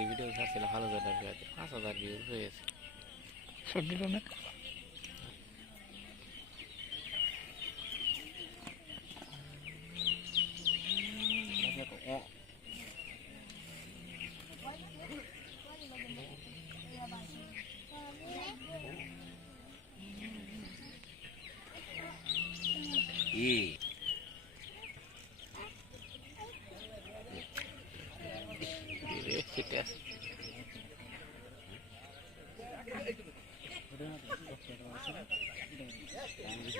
Video ছাড়ছিল ভালো জায়গার পাঁচ হাজার ভিউজ হয়েছে সবগুলো না? সিটাস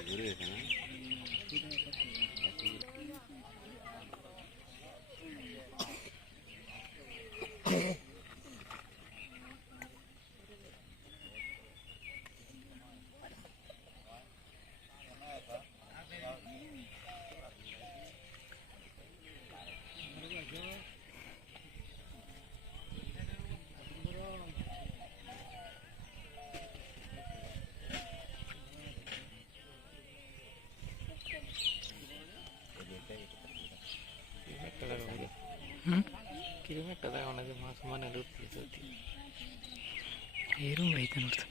ঘুরে গেছে ಕಿರಿಮೆ ಕದ ಅವನದು ಮಾಸಮಾನ ರೂಪಿಸತಿ ಏರು ಐತೆ ನೋಡ್ತ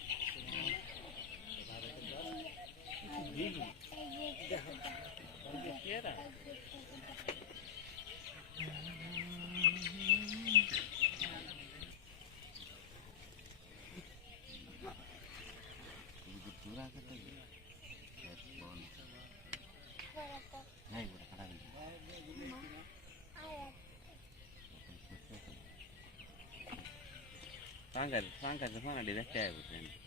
ದೂರ ಆಗತ್ತೆ सांगायचं सांगायचं म्हणाले काय होतं